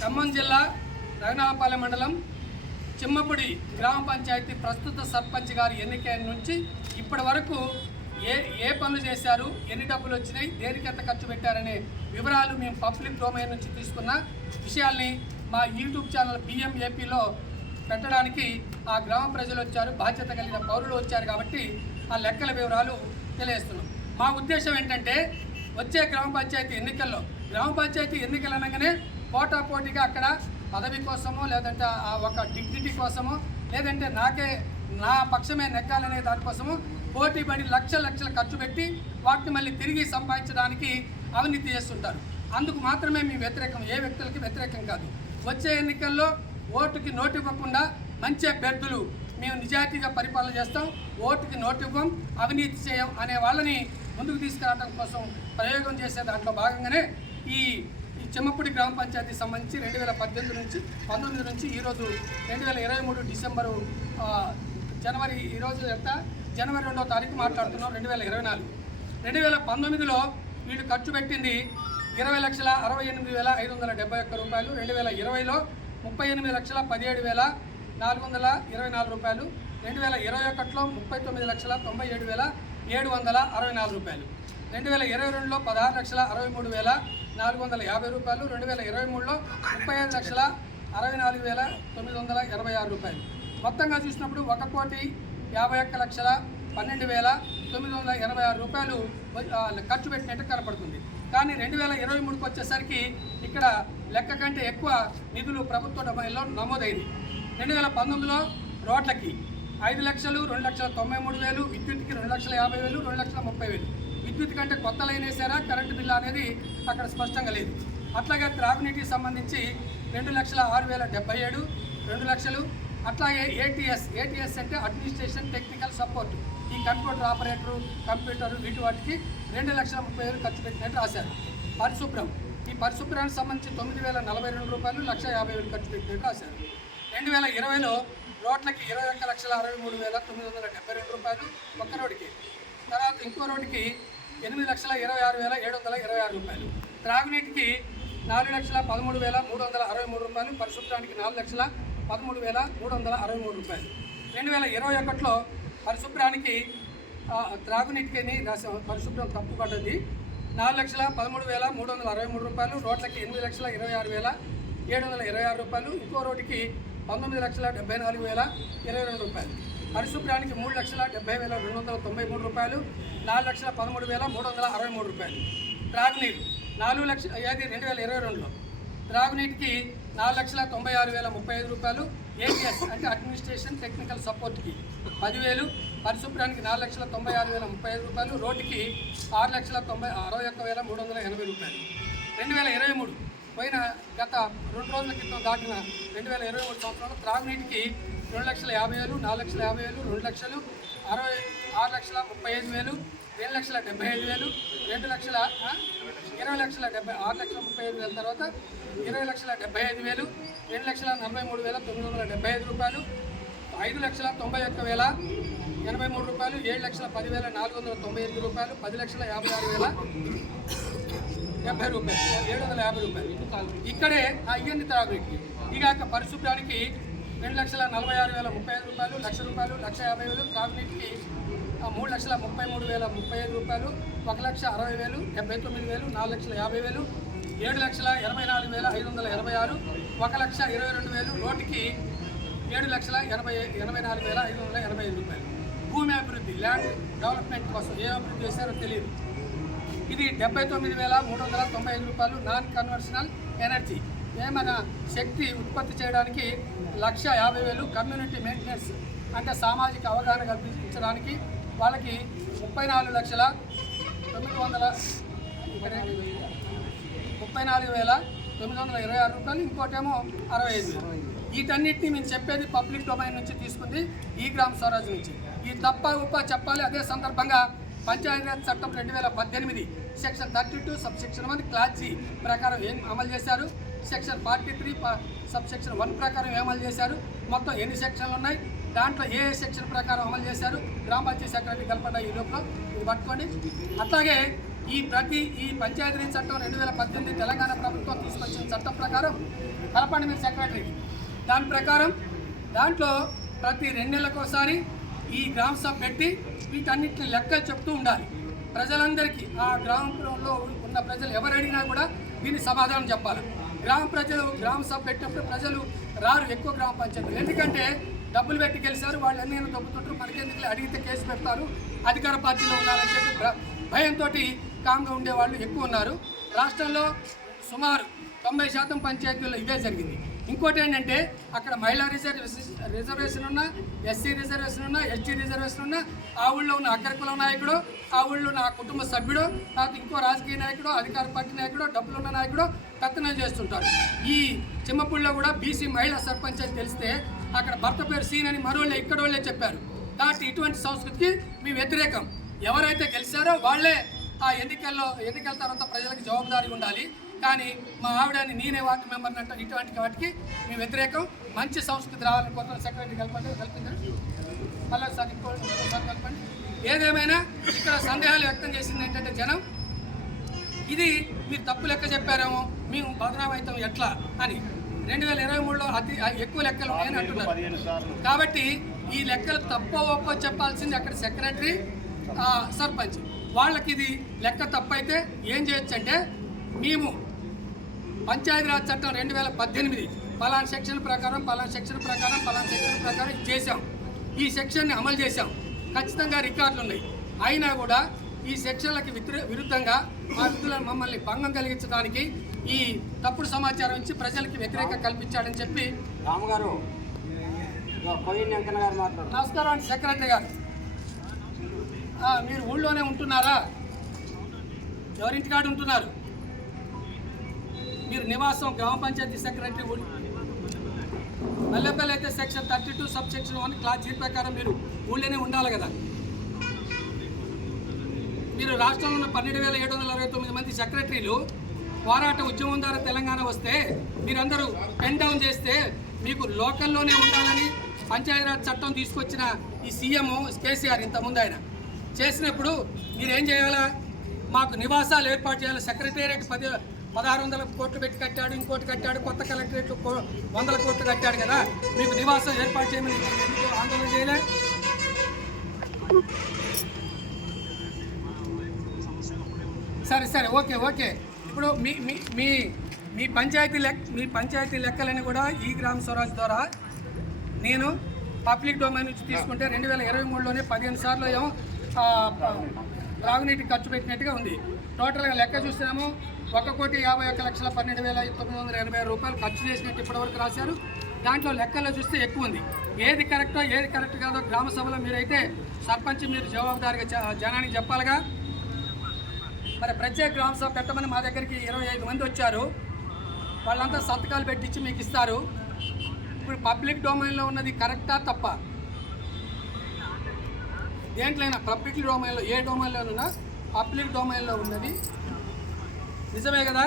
ఖమ్మం జిల్లా రఘునాథపాలెం మండలం చిమ్మపుడి గ్రామ పంచాయతీ ప్రస్తుత సర్పంచ్ గారి ఎన్నిక నుంచి ఇప్పటి వరకు ఏ ఏ పనులు చేశారు ఎన్ని డబ్బులు వచ్చినాయి దేనికి ఎంత ఖర్చు పెట్టారనే వివరాలు మేము పబ్లిక్ డొమైన్ నుంచి తీసుకున్న విషయాల్ని మా యూట్యూబ్ ఛానల్ పిఎంఏపీలో పెట్టడానికి ఆ గ్రామ ప్రజలు వచ్చారు బాధ్యత కలిగిన పౌరులు వచ్చారు కాబట్టి ఆ లెక్కల వివరాలు తెలియజేస్తున్నాం. మా ఉద్దేశం ఏంటంటే వచ్చే గ్రామ పంచాయతీ ఎన్నికల్లో గ్రామ పంచాయతీ ఎన్నికలు అనగానే పోటాపోటీగా అక్కడ పదవి కోసమో లేదంటే ఆ ఒక డిగ్నిటీ కోసమో లేదంటే నాకే నా పక్షమే నెగ్గాలనే దానికోసము పోటీ పడి లక్షల లక్షలు ఖర్చు పెట్టి వాటిని మళ్ళీ తిరిగి సంపాదించడానికి అవినీతి చేస్తుంటారు. అందుకు మాత్రమే మేము వ్యతిరేకం ఏ వ్యక్తులకి వ్యతిరేకం కాదు. వచ్చే ఎన్నికల్లో ఓటుకి నోటు ఇవ్వకుండా మంచి అభ్యర్థులు మేము నిజాయితీగా పరిపాలన చేస్తాం ఓటుకి నోటు ఇవ్వం అవినీతి చేయం అనే వాళ్ళని ముందుకు తీసుకురావడం కోసం ప్రయోగం చేసే దాంట్లో భాగంగానే ఈ చెమ్మపూడి గ్రామ పంచాయతీ సంబంధించి రెండు వేల పద్దెనిమిది నుంచి పంతొమ్మిది నుంచి ఈరోజు రెండు వేల ఇరవై మూడు డిసెంబరు జనవరి ఈరోజు ఎంత? జనవరి రెండో తారీఖు మాట్లాడుతున్నాం రెండు వేల ఇరవై నాలుగు. రెండు వేల పంతొమ్మిదిలో వీళ్ళు ఖర్చు పెట్టింది ఇరవై లక్షల అరవై ఎనిమిది వేల ఐదు వందల డెబ్బై ఒక్క రూపాయలు రెండు వేల ఇరవైలో ముప్పై ఎనిమిది లక్షల పదిహేడు వేల నాలుగు వందల ఇరవై నాలుగు రూపాయలు రెండు వేల ఇరవై ఒకటిలో ముప్పై తొమ్మిది లక్షల తొంభై ఏడు వేల ఏడు వందల అరవై నాలుగు రూపాయలు. రెండు వేల ఇరవై రెండులో పదహారు లక్షల అరవై మూడు వేల నాలుగు వందల యాభై రూపాయలు రెండు వేల ఇరవై మూడులో ముప్పై ఐదు లక్షల అరవై నాలుగు వేల తొమ్మిది వందల ఇరవై ఆరు రూపాయలు. మొత్తంగా చూసినప్పుడు ఒక కోటి యాభై ఒక్క లక్షల పన్నెండు వేల తొమ్మిది వందల ఎనభై ఆరు రూపాయలు ఖర్చు పెట్టినట్టు కనపడుతుంది. కానీ రెండు వేల ఇరవై మూడుకి వచ్చేసరికి ఇక్కడ లెక్క కంటే ఎక్కువ నిధులు ప్రభుత్వ డొమైన్లో నమోదైంది. రెండు వేల పంతొమ్మిదిలో రోడ్లకి ఐదు లక్షలు రెండు లక్షల తొంభై మూడు వేలు విద్యుత్కి రెండు లక్షల యాభై వేలు రెండు లక్షల ముప్పై వేలు. విద్యుత్ కంటే కొత్త లైన్ వేసారా కరెంటు బిల్లు అనేది అక్కడ స్పష్టంగా లేదు. అట్లాగే త్రాగునీటికి సంబంధించి రెండు లక్షల ఆరు వేల డెబ్బై ఏడు రెండు లక్షలు. అట్లాగే ఏటీఎస్ ఏటీఎస్ అంటే అడ్మినిస్ట్రేషన్ టెక్నికల్ సపోర్ట్. ఈ కంప్యూటర్ ఆపరేటరు కంప్యూటర్ వీటి వాటికి రెండు లక్షల ముప్పై వేలు ఖర్చు పెట్టినట్టు రాశారు. పరిశుభ్రం. ఈ పరిశుభ్రానికి సంబంధించి తొమ్మిది వేల నలభై రెండు రూపాయలు లక్ష యాభై వేలు ఖర్చు పెట్టినట్టు రాశారు. రెండు వేల ఇరవైలో రోడ్లకి ఇరవై ఒక్క లక్షల అరవై మూడు వేల తొమ్మిది వందల డెబ్బై రెండు రూపాయలు ఒక్క రోడ్డుకి. తర్వాత ఇంకో రోడ్డుకి ఎనిమిది లక్షల ఇరవై ఆరు వేల ఏడు వందల ఇరవై ఆరు రూపాయలు. త్రాగునీటికి నాలుగు లక్షల పదమూడు వేల మూడు వందల అరవై మూడు రూపాయలు పరిశుభ్రానికి నాలుగు లక్షల పదమూడు వేల మూడు వందల అరవై మూడు రూపాయలు. రెండు వేల ఇరవై ఒకటిలో పరిశుభ్రానికి త్రాగునీటికి రాసిన పరిశుభ్రం తప్పుపడ్డది నాలుగు లక్షల పదమూడు వేల మూడు వందల అరవై మూడు రూపాయలు రోడ్లకి ఎనిమిది లక్షల ఇరవై ఆరు వేల ఏడు వందల ఇరవై ఆరు రూపాయలు ఇంకో రోడ్డుకి పంతొమ్మిది లక్షల డెబ్బై నాలుగు వేల ఇరవై రెండు రూపాయలు. పరిశుభ్రానికి మూడు లక్షల డెబ్బై వేల రెండు వందల తొంభై మూడు రూపాయలు నాలుగు లక్షల పదమూడు వేల మూడు వందల అరవై మూడు రూపాయలు. త్రాగునీరు నాలుగు లక్షల ఏది రెండు వేల ఇరవై రెండులో. త్రాగునీటికి నాలుగు లక్షల తొంభై ఆరు వేల ముప్పై ఐదు రూపాయలు ఏటీఎస్ అంటే అడ్మినిస్ట్రేషన్ టెక్నికల్ సపోర్ట్కి పదివేలు పరిశుభ్రానికి నాలుగు లక్షల తొంభై ఆరు వేల ముప్పై ఐదు రూపాయలు రోడ్డుకి ఆరు లక్షల తొంభై అరవై ఒక్క వేల మూడు వందల ఎనభై రూపాయలు. రెండు వేల ఇరవై మూడు పోయిన గత రెండు రోజుల క్రితం దాటిన రెండు వేల ఇరవై మూడు సంవత్సరాలు త్రాగునీటికి రెండు లక్షల యాభై వేలు నాలుగు లక్షల యాభై వేలు రెండు లక్షలు అరవై ఆరు లక్షల ముప్పై ఐదు వేలు రెండు లక్షల డెబ్బై ఐదు వేలు రెండు లక్షల ఇరవై లక్షల డెబ్బై ఆరు లక్షల ముప్పై ఐదు వేల తర్వాత ఇరవై లక్షల డెబ్బై ఐదు వేలు రెండు లక్షల నలభై మూడు వేల తొమ్మిది వందల డెబ్బై ఐదు రూపాయలు ఐదు లక్షల తొంభై ఒక్క వేల ఎనభై మూడు రూపాయలు ఏడు లక్షల పదివేల నాలుగు వందల తొంభై ఎనిమిది రూపాయలు పది లక్షల యాభై ఆరు వేల డెబ్బై రూపాయలు ఏడు వందల యాభై రూపాయలు. ఇక్కడే ఆ ఇవన్నీ త్రాగునీటికి ఇక పరిశుభ్రానికి రెండు లక్షల నలభై ఆరు వేల ముప్పై ఐదు రూపాయలు లక్ష రూపాయలు లక్ష యాభై వేలు త్రాగునీటికి మూడు లక్షల ముప్పై మూడు వేల ముప్పై ఐదు రూపాయలు ఒక లక్ష అరవై వేలు డెబ్బై తొమ్మిది వేలు నాలుగు లక్షల యాభై వేలు ఏడు లక్షల ఎనభై నాలుగు వేల ఐదు వందల ఎనభై ఆరు ఒక లక్ష ఇరవై రెండు వేలు నోటికి ఏడు లక్షల ఎనభై ఎనభై నాలుగు వేల ఐదు వందల ఎనభై ఐదు రూపాయలు. భూమి అభివృద్ధి ల్యాండ్ డెవలప్మెంట్ కోసం ఏ అభివృద్ధి చేశారో తెలియదు. ఇది డెబ్బై తొమ్మిది వేల మూడు వందల తొంభై ఐదు రూపాయలు నాన్ కన్వర్షనల్ ఎనర్జీ. ఏమైనా శక్తి ఉత్పత్తి చేయడానికి లక్ష యాభై వేలు కమ్యూనిటీ మెయింటెనెన్స్ అంటే సామాజిక అవగాహన కల్పించడానికి వాళ్ళకి ముప్పై నాలుగు లక్షల తొమ్మిది వందల ముప్పై నాలుగు వేల తొమ్మిది వందల ఇరవై ఆరు రూపాయలు ఇంకోటేమో అరవై ఐదు వీటన్నిటిని మేము చెప్పేది పబ్లిక్ డొమైన్ నుంచి తీసుకుంది ఈ గ్రామ స్వరాజ్ నుంచి. ఈ తప్ప ఉప్ప చెప్పాలి అదే సందర్భంగా పంచాయతీరాజ్ చట్టం రెండు వేల పద్దెనిమిది section thirty two sub section one class G ప్రకారం ఏం అమలు చేశారు? Section forty three sub section one ప్రకారం అమలు చేశారు. మొత్తం ఎన్ని సెక్షన్లు ఉన్నాయి? దాంట్లో ఏ సెక్షన్ ప్రకారం అమలు చేశారు? గ్రామ పంచాయతీ సెక్రటరీ కలపండి ఈ లోపల ఇది పట్టుకోండి. అట్లాగే ఈ ప్రతి ఈ పంచాయతీ చట్టం రెండు వేల పద్దెనిమిది తెలంగాణ ప్రభుత్వం తీసుకొచ్చిన చట్టం ప్రకారం కలపండి మీరు సెక్రటరీకి దాని ప్రకారం దాంట్లో ప్రతి రెండు నెలలకు ఒకసారి ఈ గ్రామ సభ పెట్టి వీటన్నిటిని లెక్కలు చెప్తూ ఉండాలి. ప్రజలందరికీ ఆ గ్రామంలో ఉన్న ప్రజలు ఎవరు అడిగినా కూడా దీన్ని సమాధానం చెప్పాలి. గ్రామ ప్రజలు గ్రామ సభ పెట్టినప్పుడు ప్రజలు రారు ఎక్కువ గ్రామ పంచాయతీలు. ఎందుకంటే డబ్బులు పెట్టి గెలిచారు వాళ్ళు ఎన్ని దొబ్బుతుంటారు మనకెందుకు అడిగితే కేసు పెడతారు అధికార పార్టీలో ఉన్నారని చెప్పి భయంతో కామ్గా ఉండేవాళ్ళు ఎక్కువ ఉన్నారు. రాష్ట్రంలో సుమారు తొంభై శాతం పంచాయతీల్లో ఇదే జరిగింది. ఇంకోటి ఏంటంటే అక్కడ మహిళా రిజర్వ్ రిజర్వేషన్ ఉన్న ఎస్సీ రిజర్వేషన్ ఉన్న ఎస్టీ రిజర్వేషన్ ఉన్న ఆ ఊళ్ళో ఉన్న అగ్రకుల నాయకుడు ఆ ఊళ్ళో ఉన్న కుటుంబ సభ్యుడు తర్వాత ఇంకో రాజకీయ నాయకుడు అధికార పార్టీ నాయకుడు డబ్బులున్న నాయకుడు కత్తనం చేస్తుంటారు. ఈ చిమ్మపూడిలో కూడా బీసీ మహిళా సర్పంచ్ అని తెలిస్తే అక్కడ భర్త పేరు సీన్ అని మరోళ్ళే ఇక్కడ వాళ్ళే చెప్పారు. కాబట్టి ఇటువంటి సంస్కృతికి మీ వ్యతిరేకం. ఎవరైతే గెలిచారో వాళ్ళే ఆ ఎన్నికల్లో ఎన్నికల తర్వాత ప్రజలకు జవాబుదారీ ఉండాలి. కానీ మా ఆవిడని నేనే వార్డు మెంబర్ని అంటే. ఇటువంటి వాటికి మీ వ్యతిరేకం. మంచి సంస్కృతి రావాలని కొత్త సెక్రటరీ కలపండి కల్పించండి మళ్ళీ ఇంకో ఇంకోసారి కలపండి. ఏదేమైనా ఇక్కడ సందేహాలు వ్యక్తం చేసింది ఏంటంటే జనం ఇది మీరు తప్పు లెక్క చెప్పారేమో మేము బదనాం అవుతాం ఎట్లా అని. రెండు వేల ఇరవై మూడులో అతి ఎక్కువ లెక్కలు ఉన్నాయని అంటున్నారు. కాబట్టి ఈ లెక్కలు తప్పో ఒప్పో చెప్పాల్సింది అక్కడ సెక్రటరీ సర్పంచ్. వాళ్ళకి ఇది లెక్క తప్పైతే ఏం చేయొచ్చు అంటే మేము పంచాయతీరాజ్ చట్టం రెండు వేల పద్దెనిమిది. పలానా సెక్షన్ ప్రకారం పలానా సెక్షన్ ప్రకారం పలానా సెక్షన్ ప్రకారం చేశాం. ఈ సెక్షన్ని అమలు చేశాం. ఖచ్చితంగా రికార్డులు ఉన్నాయి. అయినా కూడా ఈ సెక్షన్లకి విరుద్ధంగా మా విధులను మమ్మల్ని భంగం కలిగించడానికి ఈ తప్పుడు సమాచారం ఇచ్చి ప్రజలకి వ్యతిరేకత కల్పించాడని చెప్పి రామగారు నమస్కారం అండి సెక్రటరీ గారు. మీరు ఊళ్ళోనే ఉంటున్నారా? ఎవరింటికాడ ఉంటున్నారు? మీరు నివాసం గ్రామ పంచాయతీ సెక్రటరీ ఊళ్ళో మల్లెపల్లి అయితే section thirty two sub section one class G ప్రకారం మీరు ఊళ్ళోనే ఉండాలి కదా. మీరు రాష్ట్రంలో ఉన్న పన్నెండు వేల ఏడు వందల అరవై తొమ్మిది మంది సెక్రటరీలు పోరాట ఉద్యమం ద్వారా తెలంగాణ వస్తే మీరందరూ పెన్ డౌన్ చేస్తే మీకు లోకల్లోనే ఉండాలని పంచాయతీరాజ్ చట్టం తీసుకొచ్చిన ఈ సీఎం కేసీఆర్ ఇంతకుముందు ఆయన. చేసినప్పుడు మీరేం చేయాలా? మాకు నివాసాలు ఏర్పాటు చేయాలి సెక్రటేరియట్ పది పదహారు వందల కోట్లు పెట్టి కట్టాడు ఇంకోటి కట్టాడు కొత్త కలెక్టరేట్ కో- వందల కోట్లు కట్టాడు కదా? మీకు నివాసం ఏర్పాటు చేయమని ఆందోళన చేయలే? సరే సరే ఓకే ఓకే. ఇప్పుడు మీ మీ మీ మీ పంచాయతీ లెక్క మీ పంచాయతీ లెక్కలని కూడా ఈ గ్రామ స్వరాజ్ ద్వారా నేను పబ్లిక్ డొమైన్ నుంచి తీసుకుంటే రెండు వేల ఇరవై మూడులోనే పదిహేను సార్లు ఏమో త్రాగునీటికి ఖర్చు పెట్టినట్టుగా ఉంది. టోటల్గా లెక్క చూస్తేనేమో ఒక కోటి యాభై ఒక్క లక్షల పన్నెండు వేల తొమ్మిది వందల ఎనభై రూపాయలు ఖర్చు చేసినట్టు ఇప్పటివరకు రాశారు. దాంట్లో లెక్కల్లో చూస్తే ఎక్కువ ఉంది. ఏది కరెక్టో ఏది కరెక్ట్ కాదో గ్రామ సభలో మీరైతే సర్పంచ్ మీరు జవాబుదారిగా జనానికి చెప్పాలిగా. మరి ప్రత్యేక గ్రామ సభ పెట్టమని మా దగ్గరికి ఇరవై ఐదు మంది వచ్చారు. వాళ్ళంతా సంతకాలు పెట్టించి మీకు ఇస్తారు. ఇప్పుడు పబ్లిక్ డొమైన్లో ఉన్నది కరెక్టా తప్ప? దేంట్లైనా పబ్లిక్ డొమైన్లో ఏ డొమైన్లోనైనా పబ్లిక్ డొమైన్లో ఉన్నది. నిజమే కదా?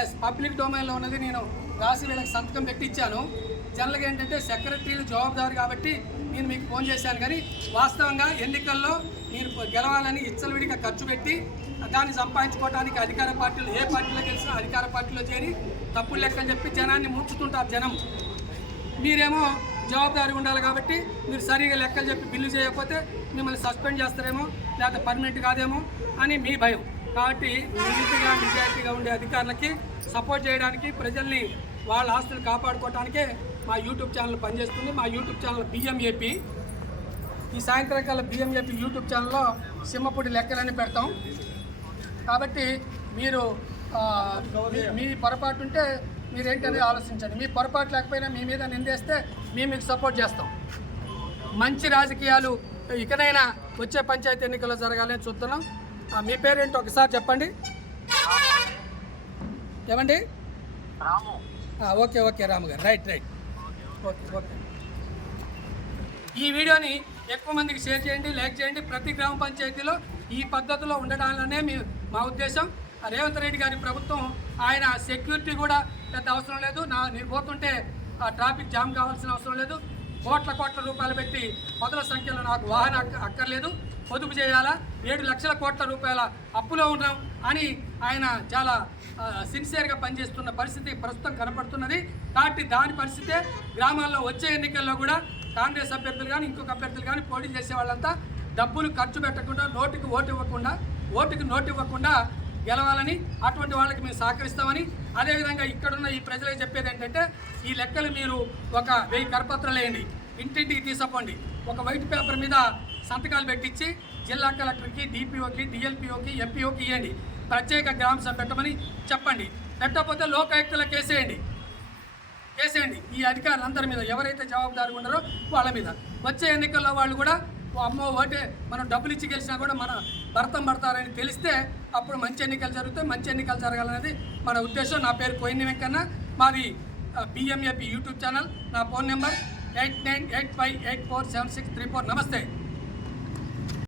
ఎస్ పబ్లిక్ డొమైన్లో ఉన్నది నేను రాసి వీళ్ళకి సంతకం పెట్టించాను జనరల్గా ఏంటంటే సెక్రటరీలు జవాబుదారు కాబట్టి నేను మీకు ఫోన్ చేశాను కానీ వాస్తవంగా ఎన్నికల్లో మీరు గెలవాలని ఇచ్చలవిడిగా ఖర్చు పెట్టి దాన్ని సంపాదించుకోవడానికి అధికార పార్టీలు ఏ పార్టీలో గెలిచినా అధికార పార్టీలో చేరి తప్పుడు లెక్కని చెప్పి జనాన్ని ముంచుతుంటారు జనం. మీరేమో జవాబుదారి ఉండాలి కాబట్టి మీరు సరిగా లెక్కలు చెప్పి బిల్లు చేయకపోతే మిమ్మల్ని సస్పెండ్ చేస్తారేమో లేకపోతే పర్మనెంట్ కాదేమో అని మీ భయం. కాబట్టి నీతిగా నిజాయితీగా ఉండే అధికారులకి సపోర్ట్ చేయడానికి ప్రజల్ని వాళ్ళ ఆస్తులు కాపాడుకోవడానికే మా యూట్యూబ్ ఛానల్ పనిచేస్తుంది. మా యూట్యూబ్ ఛానల్ బిఎంఏపీ ఈ సాయంత్రం కల్లా యూట్యూబ్ ఛానల్లో సింహపూడి లెక్కలని పెడతాం. కాబట్టి మీరు మీ- మీ పొరపాటు ఉంటే మీరేంటనేది ఆలోచించండి. మీ పొరపాటు లేకపోయినా మీ మీద నిందేస్తే మేము మీకు సపోర్ట్ చేస్తాం. మంచి రాజకీయాలు ఇకనైనా వచ్చే పంచాయతీ ఎన్నికల్లో జరగాలని చూస్తున్నాం. మీ పేరేంటో ఒకసారి చెప్పండి? ఏమండి? Okay okay Ramu garu. Right right. Okay okay. ఈ వీడియోని ఎక్కువ మందికి షేర్ చేయండి లైక్ చేయండి. ప్రతి గ్రామ పంచాయతీలో ఈ పద్ధతిలో ఉండడాలనే మీ మా ఉద్దేశం. రేవంత్ రెడ్డి గారి ప్రభుత్వం ఆయన సెక్యూరిటీ కూడా పెద్ద అవసరం లేదు. నా నేను పోతుంటే ఆ ట్రాఫిక్ జామ్ కావాల్సిన అవసరం లేదు. కోట్ల కోట్ల రూపాయలు పెట్టి పదుల సంఖ్యలో నాకు వాహన అక్కర్లేదు. పొదుపు చేయాలా? ఏడు లక్షల కోట్ల రూపాయల అప్పులో ఉన్నాం అని ఆయన చాలా సిన్సియర్గా పనిచేస్తున్న పరిస్థితి ప్రస్తుతం కనపడుతున్నది. కాబట్టి దాని పరిస్థితే గ్రామాల్లో వచ్చే ఎన్నికల్లో కూడా కాంగ్రెస్ అభ్యర్థులు కానీ ఇంకొక అభ్యర్థులు కానీ పోటీ చేసే వాళ్ళంతా డబ్బులు ఖర్చు పెట్టకుండా నోటికి ఓటు ఇవ్వకుండా ఓటుకి నోటు ఇవ్వకుండా గెలవాలని అటువంటి వాళ్ళకి మేము సహకరిస్తామని అదేవిధంగా ఇక్కడున్న ఈ ప్రజలకు చెప్పేది ఏంటంటే ఈ లెక్కలు మీరు ఒక వెయ్యి కరపత్రాలు వేయండి ఇంటింటికి తీసుకోండి ఒక వైట్ పేపర్ మీద సంతకాలు పెట్టించి జిల్లా కలెక్టర్కి డిపిఓకి డిఎల్పిఓకి ఎంపీఓకి ఇవ్వండి ప్రత్యేక గ్రామ సభ పెట్టమని చెప్పండి. పెట్టకపోతే లోకాయుక్తులకు కేసేయండి కేసేయండి ఈ అధికారులందరి మీద ఎవరైతే జవాబుదారుగా ఉన్నారో వాళ్ళ మీద. వచ్చే ఎన్నికల్లో వాళ్ళు కూడా అమ్మో ఓటే మనం డబ్బులు ఇచ్చి గెలిచినా కూడా మన భర్తం పడతారని తెలిస్తే అప్పుడు మంచి ఎన్నికలు జరుగుతాయి మంచి ఎన్నికలు జరగాలనేది మన ఉద్దేశం. నా పేరు కోయిని వెంకన్న. మాది బిఎంఏపి యూట్యూబ్ ఛానల్. నా phone number eight nine eight five eight four seven six three four. నమస్తే.